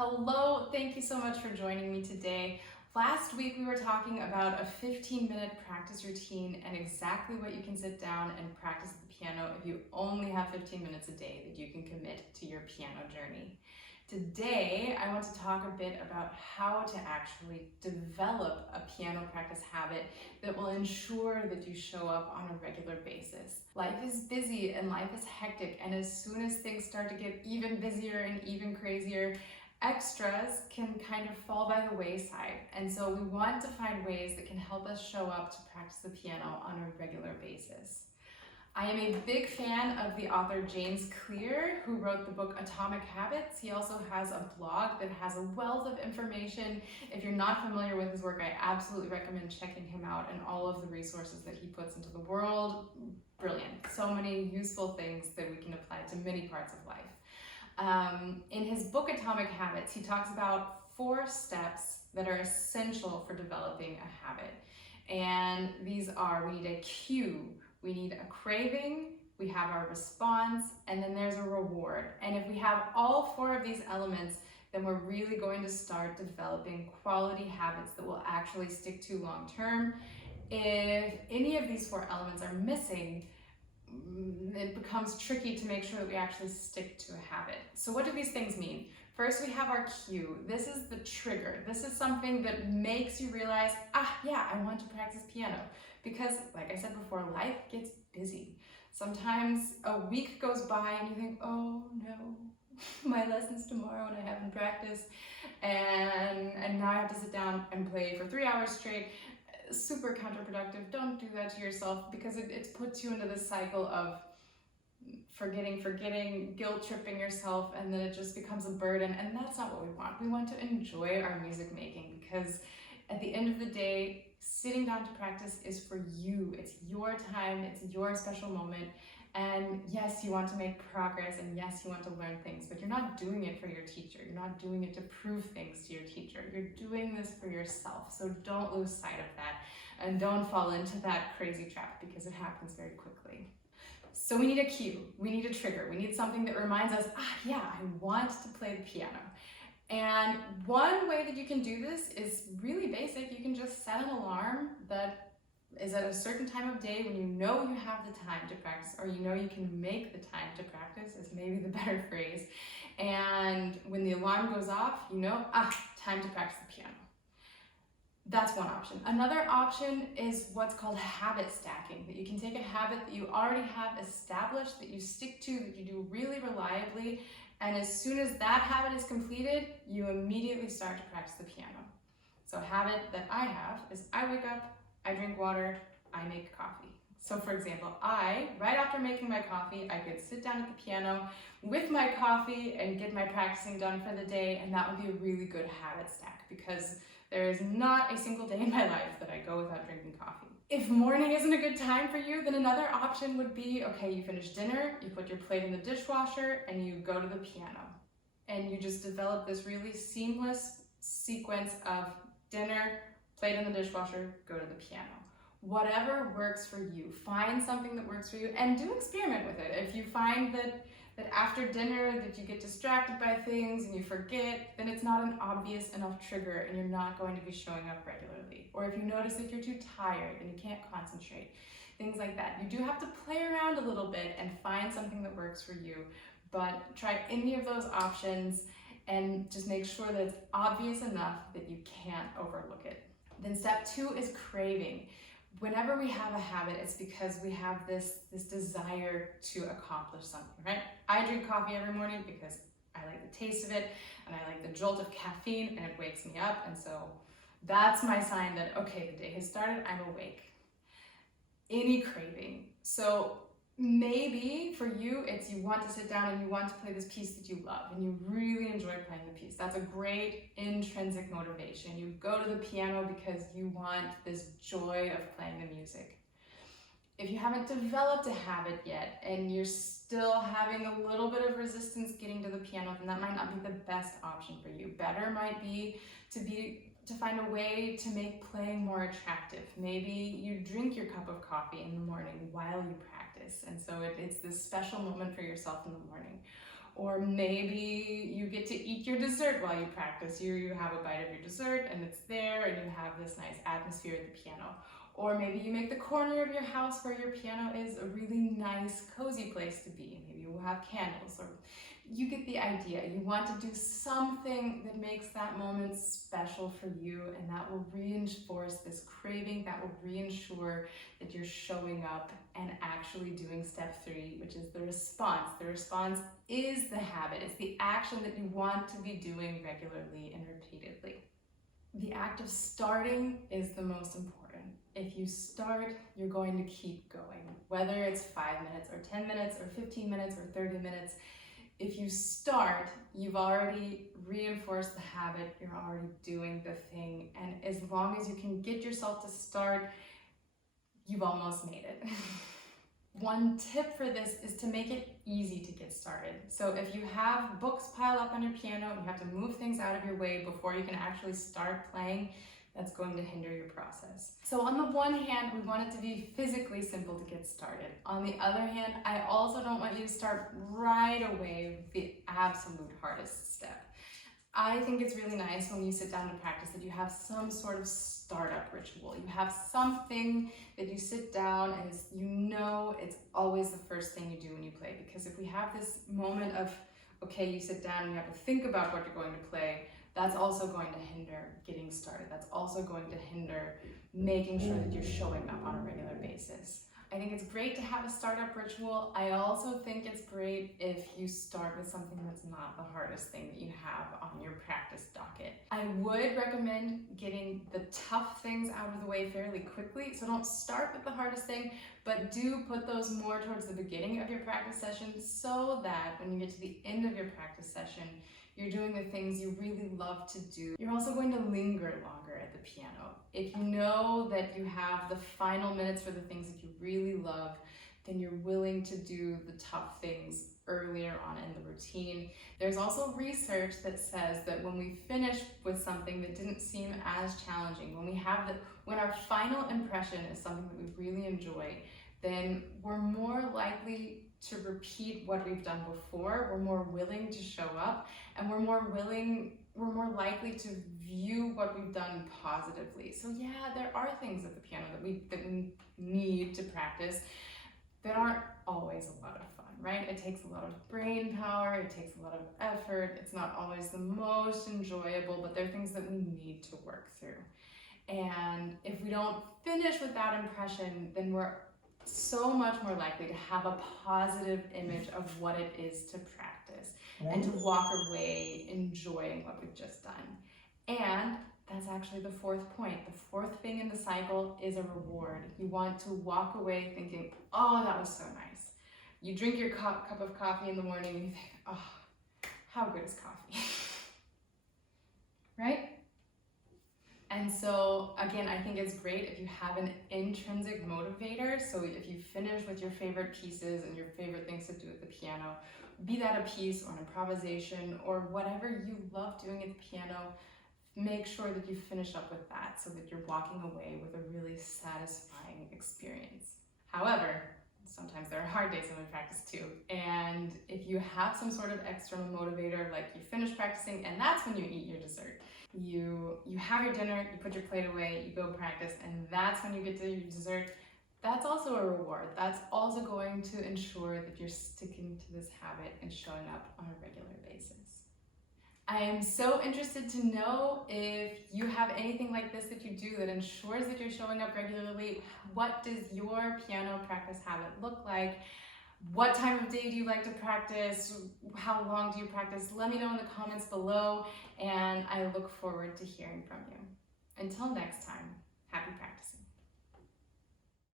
Hello, thank you so much for joining me today. Last week we were talking about a 15-minute practice routine and exactly what you can sit down and practice the piano if you only have 15 minutes a day that you can commit to your piano journey. Today I want to talk a bit about how to actually develop a piano practice habit that will ensure that you show up on a regular basis. Life is busy and life is hectic, and as soon as things start to get even busier and even crazier, extras can kind of fall by the wayside. And so we want to find ways that can help us show up to practice the piano on a regular basis. I am a big fan of the author James Clear, who wrote the book Atomic Habits. He also has a blog that has a wealth of information. If you're not familiar with his work, I absolutely recommend checking him out and all of the resources that he puts into the world. Brilliant. So many useful things that we can apply to many parts of life. In his book Atomic Habits, he talks about 4 steps that are essential for developing a habit. And these are: we need a cue, we need a craving, we have our response, and then there's a reward. And if we have all 4 of these elements, then we're really going to start developing quality habits that will actually stick to long term. If any of these 4 elements are missing, it becomes tricky to make sure that we actually stick to a habit. So what do these things mean? First, we have our cue. This is the trigger. This is something that makes you realize, yeah, I want to practice piano. Because, like I said before, life gets busy. Sometimes a week goes by and you think, oh no, my lesson's tomorrow and I haven't practiced. And now I have to sit down and play for 3 hours straight. Super counterproductive. Don't do that to yourself, because it puts you into this cycle of forgetting, guilt tripping yourself, and then it just becomes a burden, and that's not what we want. We want to enjoy our music making, because at the end of the day, sitting down to practice is for you. It's your time, it's your special moment. And yes, you want to make progress, and yes, you want to learn things, but you're not doing it for your teacher. You're not doing it to prove things to your teacher. You're doing this for yourself. So don't lose sight of that, and don't fall into that crazy trap, because it happens very quickly. So we need a cue, we need a trigger, we need something that reminds us, yeah, I want to play the piano. And one way that you can do this is really basic. You can just set an alarm that is at a certain time of day when you know you have the time to practice, or you know you can make the time to practice, is maybe the better phrase. And when the alarm goes off, you know, time to practice the piano. That's one option. Another option is what's called habit stacking, that you can take a habit that you already have established, that you stick to, that you do really reliably, and as soon as that habit is completed, you immediately start to practice the piano. So a habit that I have is I wake up, I drink water, I make coffee. So for example, right after making my coffee, I could sit down at the piano with my coffee and get my practicing done for the day, and that would be a really good habit stack, because there is not a single day in my life that I go without drinking coffee. If morning isn't a good time for you, then another option would be, okay, you finish dinner, you put your plate in the dishwasher, and you go to the piano. And you just develop this really seamless sequence of dinner, plate in the dishwasher, go to the piano. Whatever works for you. Find something that works for you, and do experiment with it. If you find that after dinner that you get distracted by things and you forget, then it's not an obvious enough trigger and you're not going to be showing up regularly. Or if you notice that you're too tired and you can't concentrate, things like that. You do have to play around a little bit and find something that works for you, but try any of those options and just make sure that it's obvious enough that you can't overlook it. Then step 2 is craving. Whenever we have a habit, it's because we have this desire to accomplish something, right? I drink coffee every morning because I like the taste of it, and I like the jolt of caffeine, and it wakes me up, and so that's my sign that, okay, the day has started, I'm awake. Any craving. So maybe for you, it's you want to sit down and you want to play this piece that you love and you really enjoy playing the piece. That's a great intrinsic motivation. You go to the piano because you want this joy of playing the music. If you haven't developed a habit yet and you're still having a little bit of resistance getting to the piano, then that might not be the best option for you. Better might be to find a way to make playing more attractive. Maybe you drink your cup of coffee in the morning while you practice, and so it's this special moment for yourself in the morning. Or maybe you get to eat your dessert while you practice. You have a bite of your dessert and it's there and you have this nice atmosphere at the piano. Or maybe you make the corner of your house where your piano is a really nice, cozy place to be. Maybe you will have candles, or you get the idea. You want to do something that makes that moment special for you, and that will reinforce this craving, that will reinsure that you're showing up and actually doing step 3, which is the response. The response is the habit. It's the action that you want to be doing regularly and repeatedly. The act of starting is the most important. If you start, you're going to keep going. Whether it's 5 minutes or 10 minutes or 15 minutes or 30 minutes, if you start, you've already reinforced the habit, you're already doing the thing, and as long as you can get yourself to start, you've almost made it. One tip for this is to make it easy to get started. So if you have books piled up on your piano and you have to move things out of your way before you can actually start playing, that's going to hinder your process. So on the one hand, we want it to be physically simple to get started. On the other hand, I also don't want you to start right away with the absolute hardest step. I think it's really nice when you sit down to practice that you have some sort of startup ritual. You have something that you sit down and you know it's always the first thing you do when you play. Because if we have this moment of, okay, you sit down and you have to think about what you're going to play, that's also going to hinder getting started. That's also going to hinder making sure that you're showing up on a regular basis. I think it's great to have a startup ritual. I also think it's great if you start with something that's not the hardest thing that you have on your practice docket. I would recommend getting the tough things out of the way fairly quickly. So don't start with the hardest thing, but do put those more towards the beginning of your practice session so that when you get to the end of your practice session, you're doing the things you really love to do. You're also going to linger longer at the piano. If you know that you have the final minutes for the things that you really love, then you're willing to do the tough things earlier on in the routine. There's also research that says that when we finish with something that didn't seem as challenging, when our final impression is something that we really enjoy, then we're more likely to repeat what we've done before. We're more willing to show up, and we're more likely to view what we've done positively. So yeah, there are things at the piano that we need to practice that aren't always a lot of fun, right? It takes a lot of brain power, it takes a lot of effort, it's not always the most enjoyable, but they're things that we need to work through. And if we don't finish with that impression, then we're so much more likely to have a positive image of what it is to practice and to walk away enjoying what we've just done. And that's actually the 4th point. The 4th thing in the cycle is a reward. You want to walk away thinking, oh, that was so nice. You drink your cup of coffee in the morning and you think, oh, how good is coffee? Right? And so, again, I think it's great if you have an intrinsic motivator. So if you finish with your favorite pieces and your favorite things to do at the piano, be that a piece or an improvisation or whatever you love doing at the piano, make sure that you finish up with that so that you're walking away with a really satisfying experience. However, sometimes there are hard days when we practice too. And if you have some sort of external motivator, like you finish practicing and that's when you eat your dessert. You have your dinner, you put your plate away, you go practice, and that's when you get to your dessert. That's also a reward. That's also going to ensure that you're sticking to this habit and showing up on a regular basis. I am so interested to know if you have anything like this that you do that ensures that you're showing up regularly. What does your piano practice habit look like? What time of day do you like to practice? How long do you practice? Let me know in the comments below, and I look forward to hearing from you. Until next time, happy practicing.